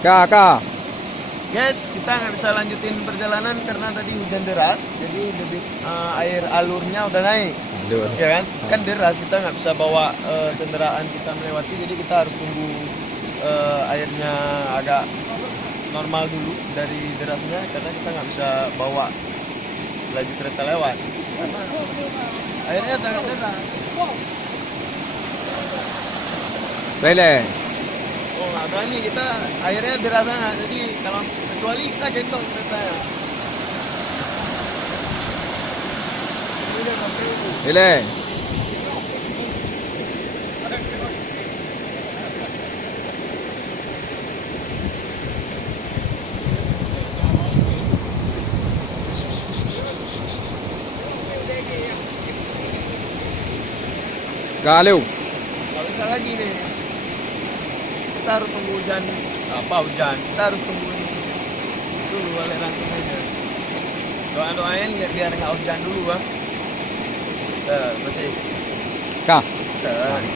Kak. Guys, kita nggak bisa lanjutin perjalanan karena tadi hujan deras, jadi debit air alurnya udah naik, Aduh. ya kan? Kan deras, kita nggak bisa bawa kendaraan kita melewati, jadi kita harus tunggu airnya agak normal dulu dari derasnya, karena kita nggak bisa bawa laju kereta lewat. Karena airnya sangat deras. Lele. Oh nggak berani kita, airnya deras sangat, jadi kalau kecuali kita gendong keretanya. Ini udah sampai itu. Lele. Galau. Nggak bisa lagi nih, kita harus tunggu hujan. Kita harus tunggu dulu balik langsung aja. Doain biar nggak hujan dulu bang. Berarti Kak.